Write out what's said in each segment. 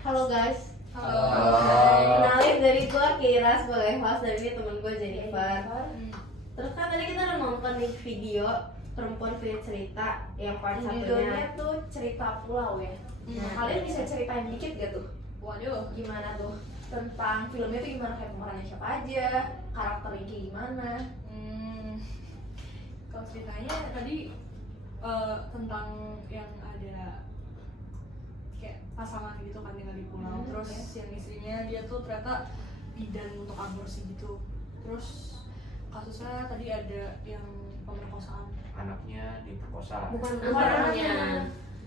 Halo guys. Halo. Kenalin dari gue Kira sebagai host, dan ini temen gue Jennifer. Terus kan tadi kita udah nonton nih video Perempuan Punya Cerita yang part Judulnya satunya. tuh Cerita Pulau ya. Nah, kalian bisa ceritain dikit gak tuh? Waduh. Gimana tuh? Tentang filmnya tuh gimana, kayak pemerannya siapa aja, karakternya kayak gimana? Kalau ceritanya tadi tentang yang ada kayak pasangan gitu kan tinggal di pulau, terus yang istrinya dia tuh ternyata bidan untuk aborsi gitu. Terus kasusnya tadi ada yang pemerkosaan. Anaknya diperkosa. Bukan Anaknya.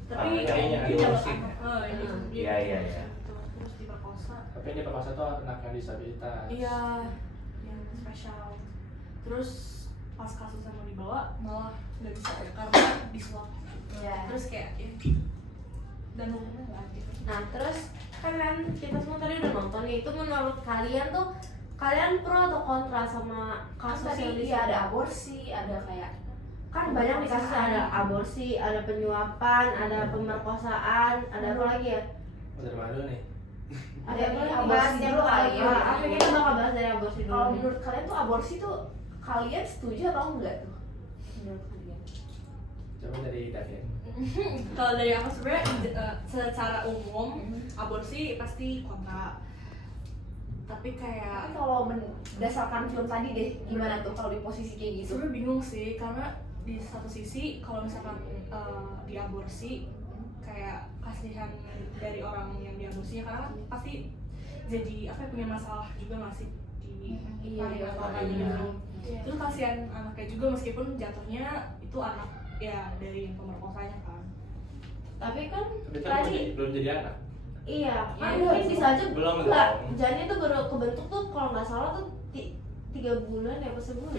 Tapi Kayaknya dia diaborsi. Iya. Terus diperkosa. Tapi yang diperkosa tuh anak yang disabilitas. Iya, yang spesial. Terus pas kasusnya mau dibawa malah nggak bisa ya, karena disuap. Iya. Terus kayak ya, dan hukumnya nggak adil. Nah terus kan kita semua tadi udah nonton nih. Itu menurut kalian tuh, kalian pro atau kontra sama kasus yang Tadi di iya ada aborsi, ada kayak kan banyak nih kasusnya, ada aborsi, ada penyuapan, ada pemerkosaan, ada apa lagi ya? Dari mana dulu nih? Ada Dari apa lagi? aborsi Bahas dulu yang kali ya. Apa kita bakal bahas dari aborsi dulu? kalau menurut kalian tuh aborsi tuh kalian setuju atau enggak tuh? Menurut kalian? Coba dari Davian. Kalau dari aku sebenarnya secara umum aborsi pasti kontra. Tapi kayak Tapi kalau berdasarkan film tadi deh, gimana tuh kalau di posisi kayak gitu? sebenarnya bingung sih, karena di satu sisi kalau misalkan diaborsi kayak kasihan dari orang yang diaborsinya, karena pasti jadi apa ya, punya masalah juga nggak sih di Iya, perinakan gitu. Terus kasihan anaknya juga meskipun jatuhnya itu anak ya dari pemerkosanya kan. Tapi kan Tapi kan tadi belum jadi anak. iya, kan Iya, mungkin bisa aja belum enggak. dong. Janin itu baru kebentuk tuh kalau nggak salah tuh 3 bulan ya, apa sebulan?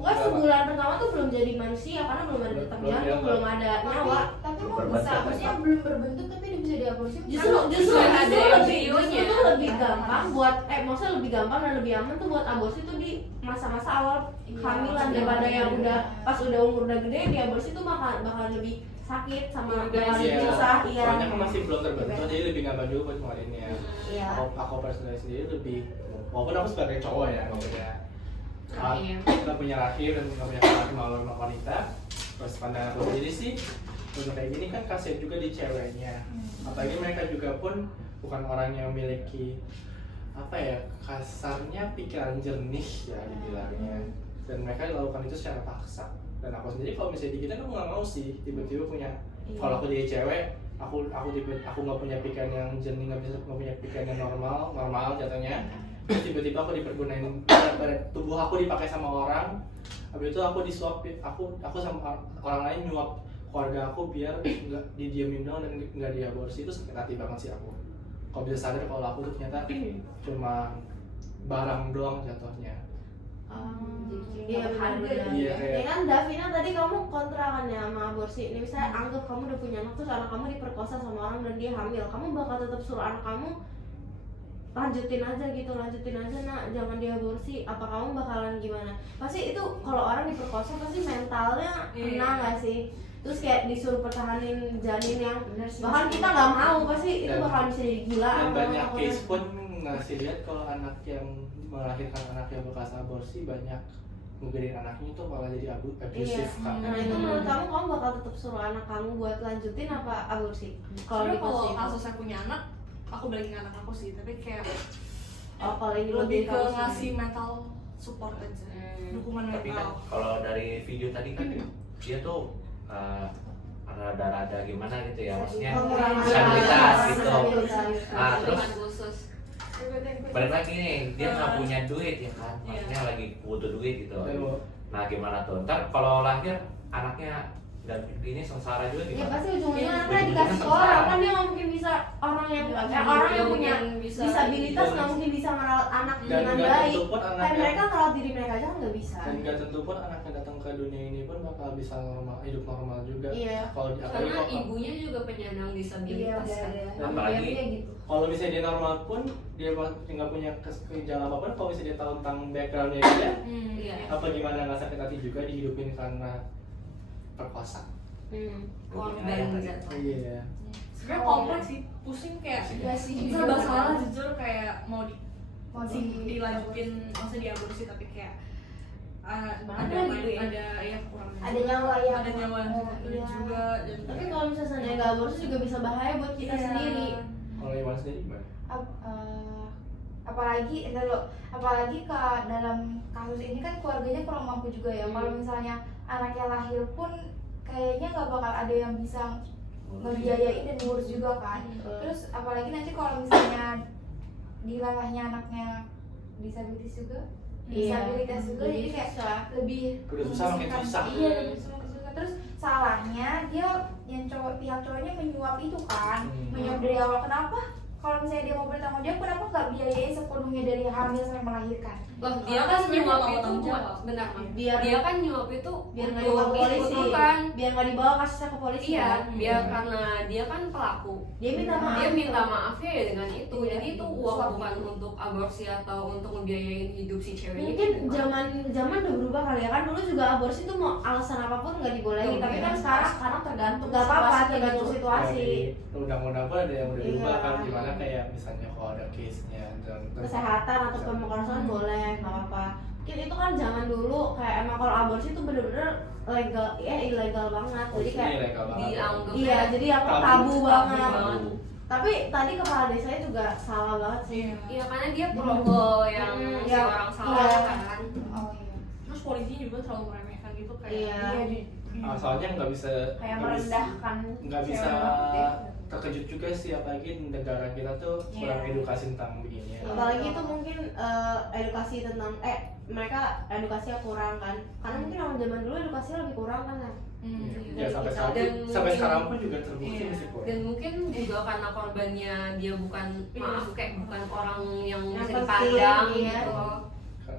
Pokoknya sebulan pertama tuh belum jadi manusia karena belum ada detak Belum jantung, diangkat. belum ada nyawa. Tapi Belum kok bisa, berbentuk. maksudnya belum berbentuk tapi dia bisa diaborsi? Justru ada lebih embrionya. justru lebih gampang buat maksudnya lebih gampang dan lebih aman tuh buat aborsi tuh di masa-masa awal kehamilan daripada yang udah pas udah umur udah gede. Diaborsi tuh bakal lebih sakit sama bakal lebih Iya. susah. Iya. Soalnya kan masih belum terbentuk, jadi lebih gampang juga buat ngeluarinnya. Iya. Aku personally sendiri lebih, walaupun aku sebagai cowok ya, Rahim. nggak punya rahim dan nggak punya kemauan wanita. Terus pada aku sendiri sih, untuk kayak gini kan kasihan juga di ceweknya. Apalagi mereka juga pun bukan orang yang memiliki apa ya, kasarnya pikiran jernih ya dibilangnya. Dan mereka lakukan itu secara paksa. Dan aku sendiri kalau misalnya di kita kan nggak mau sih tiba-tiba punya. Iya. Kalau aku jadi cewek, aku nggak punya pikiran yang jernih, nggak punya pikiran yang normal jatuhnya. Terus tiba-tiba aku dipergunain, tubuh aku dipakai sama orang. Habis itu aku disuapin, aku sama orang lain nyuap keluarga aku biar nggak didiemin doang dan nggak diaborsi. Itu sakit hati banget sih aku. Kalau bisa sadar kalau aku tuh ternyata cuma barang doang jatuhnya. Iya benar. Iya, Ya kan Davina tadi kamu kontra kan ya sama aborsi. Ini misalnya anggap kamu udah punya anak terus anak kamu diperkosa sama orang dan dia hamil, kamu bakal tetap suruh anak kamu lanjutin aja nak, jangan diaborsi. Apa kamu bakalan gimana? Pasti itu kalau orang diperkosa pasti mentalnya kena nggak sih? Terus kayak disuruh pertahanin janin yang bahkan kita nggak mau, pasti itu Dan- bakalan bisa jadi gila. Dan atau banyak apa. case pun ngasih lihat kalau anak yang melahirkan anak yang bekas aborsi banyak ngegedein anaknya itu malah jadi Iya. abusif kan. Nah itu menurut kamu bakal tetap suruh anak kamu buat lanjutin apa aborsi? Kalau di Sebenarnya kalau posisi itu. kasusnya punya anak, aku balikin ke anak aku sih, tapi kayak Kalau ini lebih ke kamu ngasih mental support aja, dukungan Tapi kan mental. kalau dari video tadi kan dia tuh rada-rada gimana gitu ya, maksudnya disabilitas gitu. Nah terus balik lagi nih, dia nggak punya duit ya kan, maksudnya lagi butuh duit gitu. Nah gimana tuh, ntar kalau lahir anaknya dan ini sengsara juga Ya gimana? pasti ujung-ujungnya Iya, anaknya dikasih ke orang kan, dia nggak mungkin bisa orang yang punya disabilitas nggak mungkin bisa merawat anak Dan dengan nggak baik. tentu pun Kayak anak mereka merawat diri mereka aja kan nggak bisa. dan nggak tentu pun anak yang datang ke dunia ini pun bakal bisa hidup normal juga. Iya. Kalau Karena ibunya juga penyandang disabilitas kan. Apalagi gitu. kalau misalnya dia normal pun dia nggak punya gejala apapun, kalau misalnya dia tahu tentang backgroundnya dia, Iya. apa gimana nggak sakit hati juga dihidupin karena perkosa. Korban jatuh. Iya. sebenarnya kompleks sih, pusing kayak Iya sih. serba salah jujur, kayak mau dilanjutin maksudnya diaborsi tapi kayak ada gitu ya? ada ya kekurangan Ada nyawa ya. ada nyawa Iya. juga dan Tapi kalau misalnya nggak aborsi juga bisa bahaya buat kita Iya. sendiri. Kalau Iwan sendiri gimana? Apalagi ke dalam kasus ini kan keluarganya kurang mampu juga ya. Kalau misalnya anaknya lahir pun kayaknya nggak bakal ada yang bisa ngebiayain dan ngurus juga kan. Terus apalagi nanti kalau misalnya dilalahnya anaknya disabilitas juga, disabilitas juga, jadi kayak lebih Udah susah makin susah. Iya, lebih susah. Terus salahnya dia yang pihak cowoknya menyuap itu kan, menyuap dari awal. Kenapa? Kalau misalnya dia mau bertanggung jawab, kenapa nggak biayain sepenuhnya dari hamil sampai melahirkan? Loh, dia kan nyuap itu tanggung jawab. benar, Biar- dia kan nyuap itu biar nggak untuk dibawa ke polisi, bukan biar nggak dibawa kasusnya ke polisi. iya, kan? biar karena dia kan pelaku. Dia minta maaf. Dia minta maaf ya dengan itu. Iya, Jadi itu uang bukan untuk aborsi atau untuk ngebiayain hidup si cewek Mungkin itu. zaman udah berubah kali ya kan, dulu juga aborsi tuh mau alasan apapun nggak dibolehin, tapi kan sekarang tergantung nggak apa-apa, situasi tergantung gitu. situasi. Di undang-undang pun ada yang udah diubah Iya. kan, gimana kayak misalnya kalau ada case-nya dan Kesehatan atau pemerkosaan boleh, nggak apa-apa. Mungkin itu kan zaman dulu kayak emang kalau aborsi itu bener-bener legal, ya ilegal banget. Jadi kayak ilegal banget. Dianggap iya, jadi apa Tabu. tabu banget. banget. Tapi tadi kepala desanya juga salah banget sih. Iya, karena dia pro yang si Iya. orang salah Iya. kan. Oh iya. terus polisi juga terlalu meremehkan gitu kayak Iya. Soalnya nggak bisa Kayak nggak bisa- merendahkan. nggak bisa cewek banget ya. terkejut juga sih, apalagi negara kita tuh kurang Iya. edukasi tentang begini ya. Apalagi itu mungkin edukasi tentang mereka edukasinya kurang kan. Karena mungkin orang zaman dulu edukasinya lebih kurang kan ya. Ya sampai sekarang Dan sampai mungkin- sekarang pun juga terbukti Iya. masih kurang. Dan mungkin juga karena korbannya dia bukan maaf kayak bukan orang yang Yang bisa penting, dipandang iya. gitu.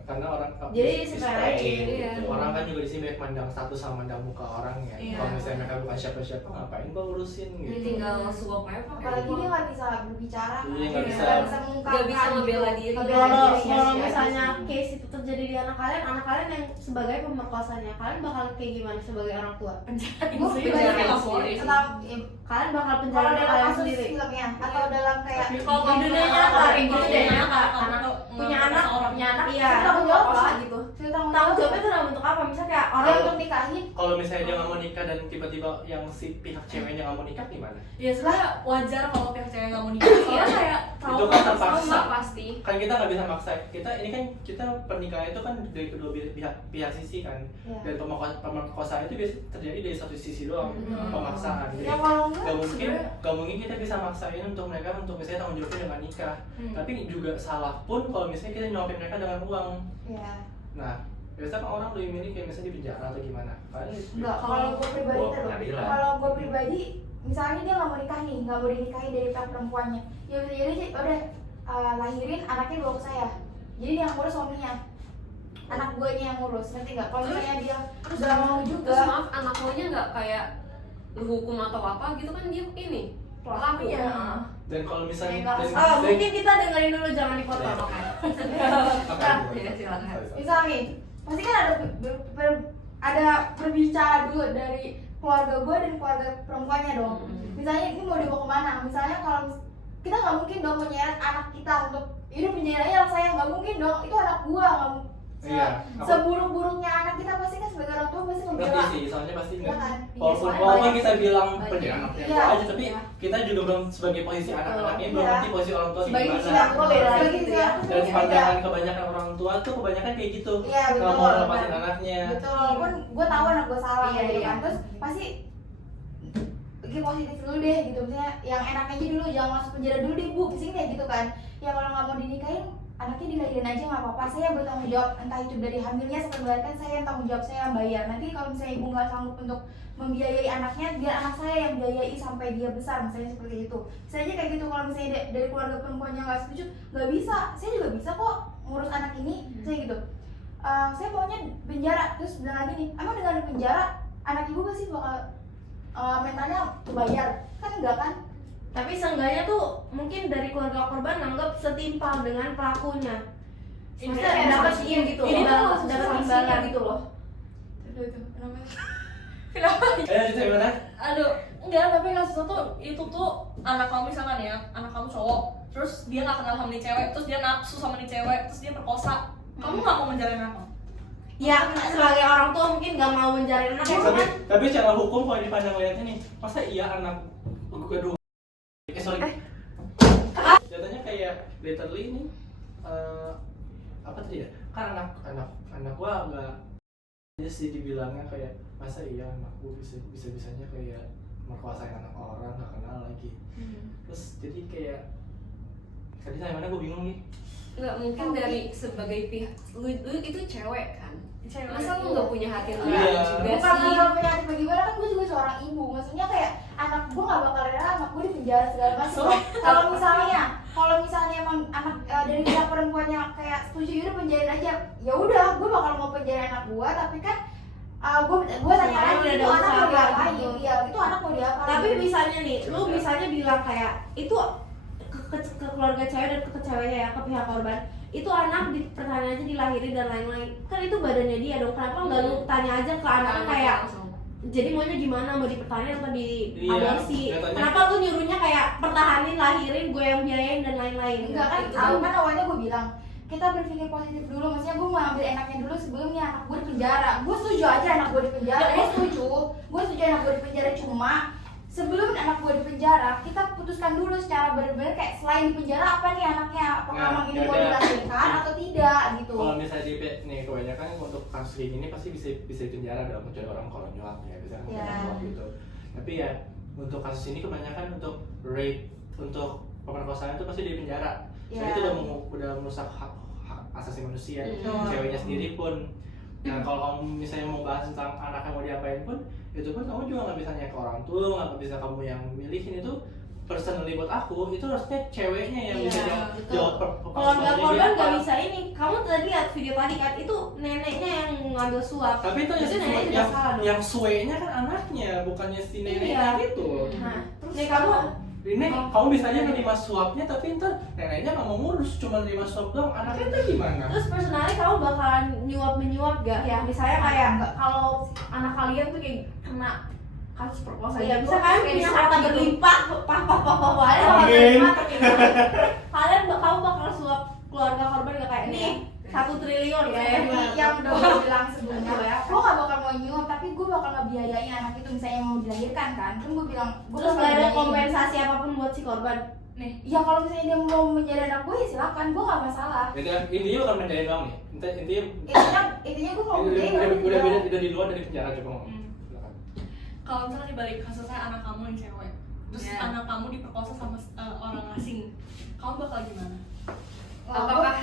Karena orang Jadi disepelein iya. gitu. Orang kan juga di sini banyak mandang status sama mandang muka orang ya. Iya. Kalau misalnya mereka bukan siapa-siapa, ngapain gua urusin Ini gitu. tinggal suap aja pakai Apalagi uang. dia nggak bisa berbicara, Iya, nggak bisa. mengungkapkan, Nggak bisa ngebela diri. Ngebela Kalau diri, kalau iya, misalnya iya. case itu terjadi di anak kalian yang sebagai pemerkosanya, kalian bakal kayak gimana sebagai orang tua? Gue Sih, pribadi jangan sih, sendiri sih. tentang Kalian bakal kalau penjara dalam kalian kasus sendiri. filmnya atau dalam kayak Tapi Di dunia nyata, di dunia nyata, anak punya anak, iya. tanggung jawab Apa? apa gitu, tanggung Tanggung jawab jawabnya itu dalam bentuk apa? Misalnya kayak orang orang untuk nikahin. Kalau misalnya dia nggak mau nikah dan tiba-tiba yang si pihak ceweknya nggak mau nikah gimana? ya sebenarnya wajar kalau pihak cewek nggak mau nikah soalnya kayak Itu kan terpaksa. Sama pasti. Kan kita nggak bisa maksa. Kita pernikahan itu kan dari kedua pihak sisi kan. Iya. Dan pemerkosaan itu biasa terjadi dari satu sisi doang, pemaksaan. Jadi Ya kalau enggak gak mungkin kita bisa maksain untuk mereka untuk misalnya tanggung jawabnya dengan nikah. Tapi juga salah pun kalau misalnya kita nyuapin mereka dengan uang. ya Nah, biasanya kan orang lebih milih kayak misalnya di penjara atau gimana. Kan enggak, kalau gue pribadi Gua tuh pengadilan. kalau gue pribadi misalnya dia nggak mau nikah nih, nggak mau dinikahi dari pihak perempuannya, ya bisa jadi udah lahirin anaknya bawa ke saya, jadi dia yang ngurus suaminya, anak gue yang ngurus, ngerti nggak? Kalau misalnya dia nggak mau juga, Terus maaf anak lo nya nggak kayak lu hukum atau apa gitu kan dia ini pelaku. Iya. dan kalau misalnya Nggak dan- Oh, dan- mungkin kita dengerin dulu, jangan dipotong. Oke, Ya, silakan. misal nih, pasti kan ada berbicara dulu dari keluarga gue dan keluarga perempuannya dong. Misalnya ini mau dibawa kemana? Misalnya kalau kita nggak mungkin dong menyeret anak kita untuk hidup penjara anak saya, nggak mungkin dong, itu anak gua nggak mungkin. Iya, aku- Seburuk-buruknya anak kita pasti kan sebagai orang tua pasti ngerti ngebela. sih, soalnya pasti Iya nggak. kan? Walaupun kita bilang banyak. penjara anaknya Iya. gua aja, tapi Iya. kita juga belum sebagai posisi anak-anaknya belum Iya. ngerti posisi orang tua Sebagai gimana. sisi tua beda lagi Sebagai gitu ya. Dan pandangan kebanyakan orang tua tuh kebanyakan kayak gitu. Iya, Nggak betul. mau lepasin anaknya. Betul, walaupun gue tahu anak gue salah Iya, gitu iya. kan, terus pasti bikin positif dulu deh gitu, misalnya yang enaknya aja dulu, jangan masuk penjara dulu deh bu, kesini kayak gitu kan. Ya kalau nggak mau dinikahin, anaknya dilahirin aja nggak apa-apa, saya bertanggung jawab, entah itu dari hamilnya sampai melahirkan, saya yang tanggung jawab, saya yang bayar. Nanti kalau misalnya ibu nggak sanggup untuk membiayai anaknya, biar anak saya yang biayai sampai dia besar, misalnya seperti itu. Saya aja kayak gitu, kalau misalnya dari keluarga perempuannya nggak setuju, nggak bisa, saya juga bisa kok ngurus anak ini, saya gitu. Saya maunya penjara, terus bilang lagi nih, emang dengan di penjara anak ibu pasti bakal mentalnya kebayar, kan enggak kan? Tapi seenggaknya tuh mungkin dari keluarga korban nganggap setimpal dengan pelakunya. Ini Maksudnya kayak dapat sanksinya gitu ini loh. tuh Dapat dapat sanksinya imbalan gitu loh. Aduh itu kenapa? Ayo cerita gimana? aduh enggak, tapi kasus tuh itu tuh anak kamu misalkan ya, anak kamu cowok, terus dia nggak kenal sama nih cewek, terus dia nafsu sama nih cewek, terus dia perkosa, kamu nggak mau menjalin apa? Ya sebagai orang tua mungkin gak mau menjalin anak ya kan. Tapi secara hukum kalau dipandang lihatnya nih, masa iya anak kedua sorry jatuhnya kayak literally ini apa tadi ya, kan anak gua nggak aja sih dibilangnya kayak masa iya anak gua bisanya kayak merkuasain anak orang nggak kenal lagi. Terus jadi kayak tadi sampai mana gua bingung nih. Nggak mungkin dari sebagai pihak lu itu cewek kan, Cewek. masa lu nggak punya hati Iya. nurani juga Bukan sih? nggak punya hati bagaimana, kan gue juga seorang ibu. Maksudnya kayak anak gue nggak bakal rela anak gue di penjara segala macam. Kalau misalnya emang anak dari pihak perempuannya kayak setuju udah penjarain aja, ya udah gue bakal mau penjarain anak gue. Tapi kan gue tanya lagi Udah itu ada anak mau usaha diapain? gitu. Iya, itu anak mau diapain? Tapi misalnya nih, lu misalnya bilang kayak itu ke keluarga cewek dan ke ceweknya ya, ke pihak korban, itu anak pertanyaan aja dilahirin dan lain-lain, kan itu badannya dia dong, kenapa nggak lu tanya aja ke anaknya kayak jadi maunya gimana, mau dipertahanin atau di Iya, aborsi? katanya- Kenapa lu nyuruhnya kayak pertahanin, lahirin, gue yang biayain dan lain-lain? Enggak kan, Itu kan awalnya gue bilang kita berpikir positif dulu, maksudnya gue mau ambil enaknya dulu sebelumnya anak gue di penjara. Gue setuju aja anak gue di penjara, gue setuju anak gue di penjara, cuma sebelum anak gue di penjara kita putuskan dulu secara benar-benar kayak selain di penjara apa nih anaknya, apakah Nah, emang ini mau yaudah. dilahirkan atau tidak gitu. Kalau misalnya nih kebanyakan untuk kasus kayak gini pasti bisa di penjara dong, kecuali orang kalau nyuap ya, bisa nyuap gitu. Tapi ya untuk kasus ini kebanyakan untuk rape, untuk pemerkosaan itu pasti di penjara. Soalnya itu udah merusak hak asasi manusia, ceweknya sendiri pun. Nah kalau kamu misalnya mau bahas tentang anak yang mau diapain pun, itu pun kamu juga nggak bisa nanya ke orang tua, nggak bisa kamu yang milihin itu. Personally buat aku itu harusnya ceweknya yang bisa jawab Keluarga korban nggak bisa ini. Kamu tadi lihat video tadi kan, itu neneknya yang ngambil suap. Tapi itu neneknya juga salah dong. yang suenya kan anaknya, bukannya si neneknya gitu. Nah, nih kamu Ini kamu bisa aja nerima suapnya, tapi ntar neneknya nggak mau ngurus, cuma nerima suap doang. Anaknya ntar gimana? terus personalnya kamu bakalan menyuap gak ya? Misalnya kayak kalau anak kalian tuh kayak kena kasus perkosaan, Iya, bisa kan kayak punya bisa harta gitu. berlimpah, Amin. kalian kamu bakal suap keluarga korban gak kayak nih 1 triliun ya? Yang udah gue bilang sebelumnya ya, gue gak bakal mau nyuap, tapi gue bakal ngebiayain anak itu misalnya mau dilahirkan kan gue bilang gue Terus gak ada kompensasi apapun buat si korban. nih ya kalau misalnya dia mau menjadi anak gue ya silakan, gue gak masalah. Jadi intinya bukan menjadi doang nih. Intinya gue mau menjadi udah di luar dari penjara coba ngomong. Silakan. Kalau misalnya dibalik kasusnya anak kamu yang cewek, terus Ya. anak kamu diperkosa sama orang asing, kamu bakal gimana? Apakah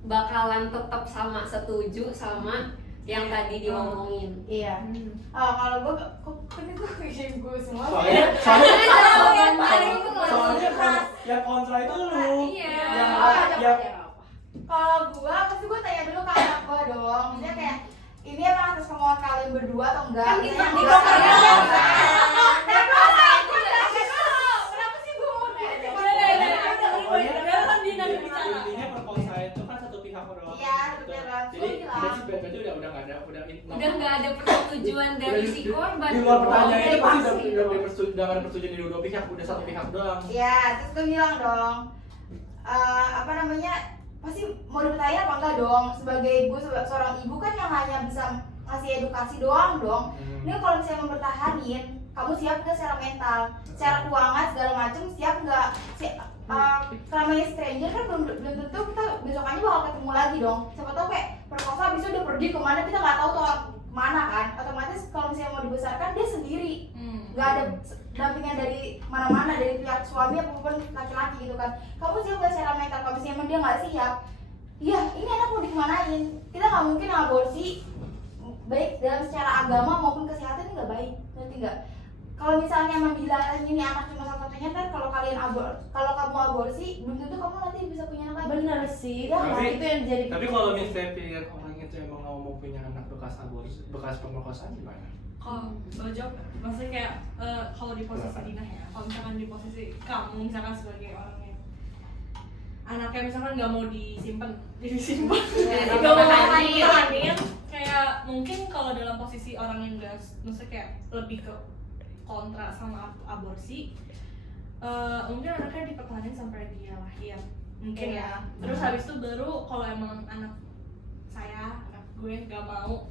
bakalan tetap sama setuju sama yang tadi diomongin? Iya. kalau gue kok ini gue kayak gue semua Soalnya yang kontra itu lu. Iya. Yang kalau gue pasti gue tanya dulu ke anak gue dong, maksudnya kayak ini emang atas kemauan kalian berdua atau enggak? Kan Misalnya kita di bongkar bongkar dulu. kenapa sih gue mau intinya perkosaan itu kan satu pihak doang. Iya, satu pihak doang. Jadi Gua berarti udah nggak ada Udah nggak ada persetujuan dari si korban. Di luar pertanyaan itu pasti pasti. udah nggak ada persetujuan dari dua pihak, udah satu pihak doang. Ya, terus gue bilang dong, apa namanya, pasti mau dipertanya apa enggak dong? Sebagai gue seorang ibu kan yang hanya bisa ngasih edukasi doang dong. Ini kalau misalnya mau bertahanin, kamu siap nggak secara mental, secara keuangan segala macam, siap nggak? Namanya stranger kan belum tentu kita besokannya bakal ketemu lagi dong. Siapa tahu kayak perkosa habis itu udah pergi kemana, kita nggak tahu tuh orang mana kan. Otomatis kalau misalnya mau dibesarkan dia sendiri, nggak ada dampingan dari mana-mana, dari pihak suami ataupun laki-laki gitu kan. Kamu siap nggak secara mental? Kalau misalnya emang dia nggak siap, ya ini anak mau dikemanain? Kita nggak mungkin aborsi baik dalam secara agama maupun kesehatan ini nggak baik, ngerti nggak? Kalau misalnya emang bilang ini anak cuma satu-satunya kan, kalau kamu aborsi belum tentu kamu nanti bisa punya anak lagi. Bener sih, Ya, nah, itu yang jadi. Tapi kalau misalnya pilihan orang itu emang nggak mau punya anak bekas aborsi, bekas pemerkosaan gimana? Kalau jawab, maksudnya kayak kalau di posisi Dina ya, kalau misalkan di posisi kamu misalkan sebagai orang yang anaknya misalkan nggak mau disimpan, nggak mau dipertahanin, kayak mungkin kalau dalam posisi orang yang nggak, maksudnya kayak lebih ke kontra sama aborsi, mungkin anaknya dipertahankan sampai dia lahir mungkin ya. Terus habis itu baru kalau emang anak gue nggak mau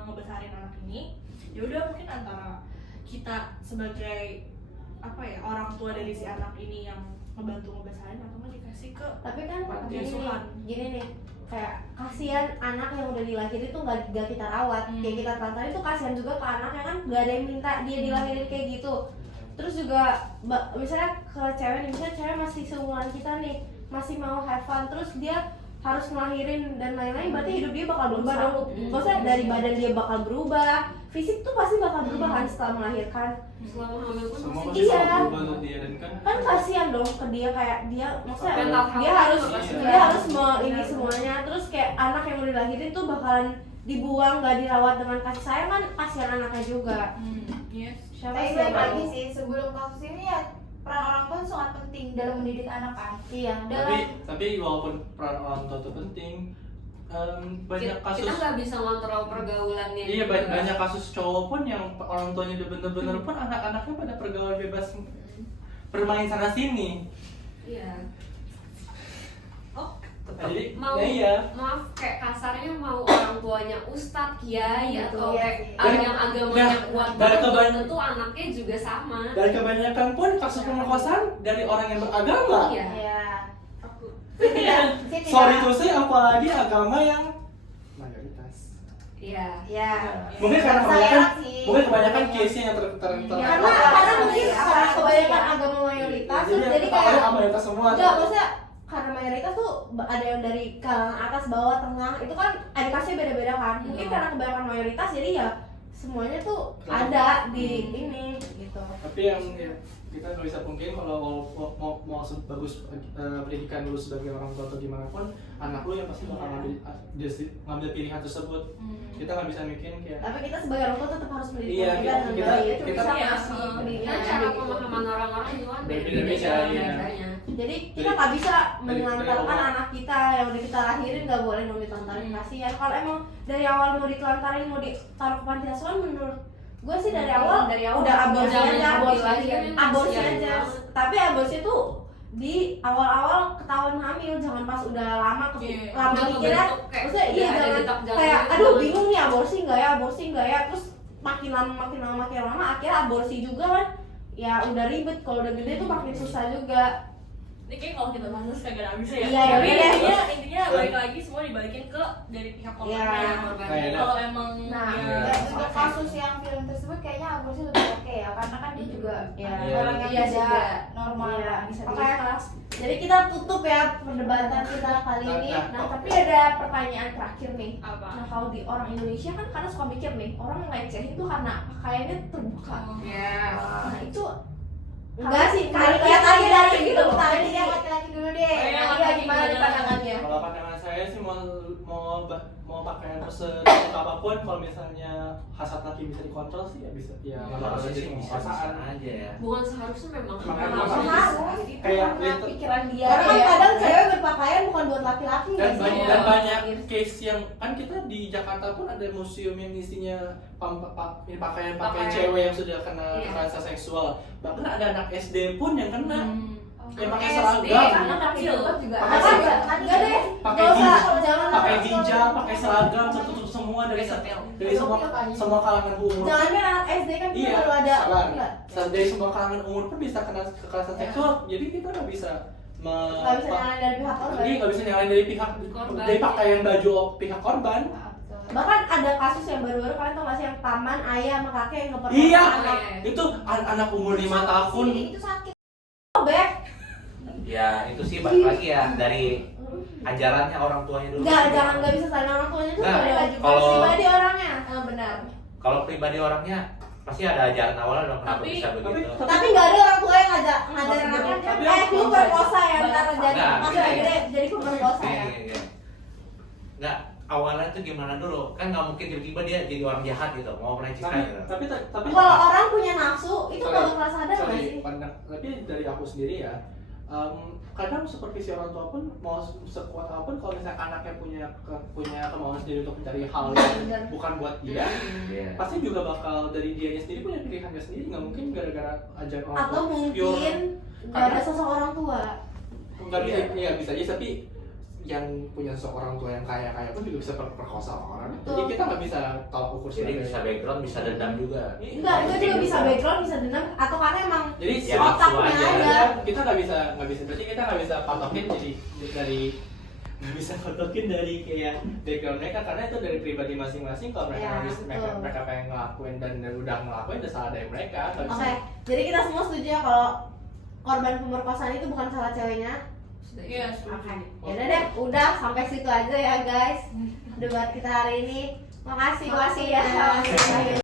ngebesarin anak ini, ya udah mungkin antara kita sebagai apa ya, orang tua dari si anak ini yang ngebantu ngebesarin, atau nggak dikasih ke Tapi kan panti gini asuhan. nih, kayak kasihan anak yang udah dilahirin tuh gak kita rawat, kayak kita telantarin tuh kasihan juga ke anaknya kan, gak ada yang minta dia dilahirin kayak gitu. Terus juga misalnya ke cewek nih, misalnya cewek masih seumuran kita nih, masih mau have fun, terus dia harus ngelahirin dan lain-lain, berarti hidup dia bakal berubah dong. Maksudnya dari badan dia bakal berubah, fisik tuh pasti bakal berubah kan setelah melahirkan. Selama hamil pun Semua masih pasti Iya. bakal berubah untuk dia, dan Kan kasihan dong ke dia, kayak dia maksudnya Mental health dia harus juga pasti dia harus ini semuanya. Terus kayak anak yang udah dilahirin tuh bakalan dibuang, gak dirawat dengan kasih sayang, kan kasihan anaknya juga. Yes. Siapa Tapi sih balik yang lagi mau? sih, sebelum kasus ini ya peran orang tua sangat penting dalam mendidik anak kan. Iya. tapi walaupun peran orang tua itu penting, banyak kasus kita nggak bisa ngontrol pergaulannya. iya juga. banyak kasus cowok pun yang orang tuanya udah bener-bener pun anak-anaknya pada pergaulan bebas bermain sana sini. Iya. Oh, Jadi mau nah iya. maaf kayak kasarnya mau orang tuanya ustadz, kiai atau Iya kayak sih. yang agamanya Nah, kuat dari banget, kebanyakan- tentu anaknya juga sama. Dan kebanyakan pun kasus pemerkosaan dari orang yang beragama. Iya. Iya. Aku Saya tidak. Sorry to say, apalagi agama yang mayoritas. iya. Iya. Mungkin karena Saya kebanyakan sih. mungkin kebanyakan case-nya yang Iya, Karena mungkin Iya. karena kebanyakan agama mayoritas, terus jadi kayak mayoritas semua. enggak, maksudnya karena mayoritas tuh ada yang dari kalangan atas, bawah, tengah, itu kan edukasinya beda-beda kan. Mungkin karena kebanyakan mayoritas jadi ya semuanya tuh ada di ini gitu. Tapi yang ya, kita nggak bisa pungkiri kalau mau sebagus pendidikan lu sebagai orang tua atau gimana pun, anak lu yang pasti bakal ngambil pilihan tersebut. Kita nggak bisa mikirin kayak Tapi kita sebagai orang tua tetap harus mendidik Iya, kita dengan kita- baik. kita- Bisa iya, ngasih kan pendidikan Kan yang cara baik gitu. pemahaman orang-orang juga kan Beda-beda, iya. bedanya. Jadi kita nggak bisa dari menelantarkan awal. anak kita yang udah kita lahirin, nggak boleh dong ditelantarin, kasihan. Kalau emang dari awal mau ditelantarin, mau ditaruh ke panti asuhan, menurut gue sih dari awal udah aborsi jangan aja, aborsi lagi, kan aborsi kasihan aja. banget. Tapi aborsi tuh di awal-awal ketahuan hamil, jangan pas udah lama Iya. lama Udah mikirnya. kebentuk kayak Maksudnya udah iya ada jangan detak jantungnya, kayak aduh jangan- bingung nih aborsi nggak ya, terus makin lama akhirnya aborsi juga kan. Ya udah ribet, kalau udah gede tuh makin susah juga. Ini kayak kalau kita bahas kagak ada habisnya ya. Iya, ya Tapi udah. intinya balik lagi semua dibalikin ke dari pihak Iya. korbannya. Korbannya. Nah, Kalau emang Nah, ya, iya. Dan untuk kasus yang film tersebut kayaknya aborsi lebih oke ya, karena kan dia juga Iya. orang yang Iya bisa juga. normal, Iya. bisa Oke. bebas. Jadi kita tutup ya perdebatan kita kali ini. Nah, tapi ada pertanyaan terakhir nih. apa? Nah, kalau di orang Indonesia kan kadang suka mikir nih, orang ngelecehin itu karena pakaiannya terbuka. Iya. Nah, itu enggak sih, kalau lihat aja dari gitu. Tadi yang laki-laki dulu deh. Oh, iya, Iya, laki-laki gimana nih gimana? pandangannya? kalau pandangan saya sih mau pakaian seterbuka apapun, kalau misalnya hasrat laki bisa dikontrol sih ya bisa ya nggak bakal Harusnya jadi sih bisa perasaan. aja ya. Bukan seharusnya memang Makanya harus. harus. Itu Kayak karena gitu. pikiran dia. Karena Karena ya. kadang cewek berpakaian bukan buat laki-laki Dan nggak sih? banyak, Iya. dan banyak case yang kan kita di Jakarta pun ada museum yang isinya pakaian Pakaian. cewek yang sudah kena Iya. kekerasan seksual. Bahkan ada anak SD pun yang kena. Yang pakai SD, seragam, anak kecil juga. Pakai Apa? seragam. Enggak deh. pakai Nggak usah, hijab, jangan pakai hijab, pakai seragam, tertutup semua dari Setel. semua kalangan umur. Jangan kan anak SD kan Iya, baru ada. sabar. Enggak. Dari semua kalangan umur pun bisa kena kekerasan seksual. Jadi kita nggak bisa Nggak bisa nyalain dari pihak korban. Jadi nggak bisa nyalain dari pihak Korban. dari pakaian baju pihak korban. Bahkan ada kasus yang baru-baru kalian tau gak sih, yang paman, ayah, sama kakek yang ngeperkosa Iya, anak. itu anak umur 5 tahun. Itu sakit. Beb. Ya itu sih balik lagi ya dari ajarannya orang tuanya dulu. Nggak bisa saling orang tuanya tuh Nah, nggak ada juga kalau- pribadi orangnya. Ah, benar. Kalau pribadi orangnya pasti ada ajaran awalnya dong kenapa Tapi- bisa begitu. Tapi nggak ada orang tua yang ngajarin anaknya, Tapi lu perkosa ya, ntar jadi Nggak, maksudnya gini. gede jadi perkosa ya. Gini. Nggak, awalnya tuh gimana dulu? Kan nggak mungkin tiba-tiba dia jadi orang jahat gitu, mau melecehkan gitu. Tapi Kalau orang punya nafsu itu Sorry. nggak bakal sadar nggak sih? Tapi dari aku sendiri ya, kadang supervisi orang tua pun mau sekuat apapun kalau misalnya anaknya punya kemauan sendiri untuk mencari hal yang bukan buat dia, Iya. pasti juga bakal dari dianya sendiri punya pilihannya sendiri, nggak mungkin gara-gara ajaran orang Atau tua mungkin nggak ada sosok orang tua. nggak bisa, ya bisa aja, tapi yang punya seorang tua yang kaya pun juga bisa perkosa orang. Jadi Betul. kita nggak bisa tolak ukur Jadi sebagai- bisa background, bisa dendam juga. Enggak, itu juga bisa background, bisa dendam, atau karena emang Jadi Ya, otaknya nafsu aja. aja. kita nggak bisa berarti kita nggak bisa patokin jadi dari nggak bisa patokin dari kayak background mereka, karena itu dari pribadi masing-masing. Kalau mereka Ya, habis mereka betul. pengen ngelakuin dan udah ngelakuin, udah salah dari mereka. Nggak bisa. Oke, jadi kita semua setuju ya kalau korban pemerkosaan itu bukan salah ceweknya. Iya, setuju. Ya udah deh, udah sampai situ aja ya guys debat kita hari ini. Makasih ya.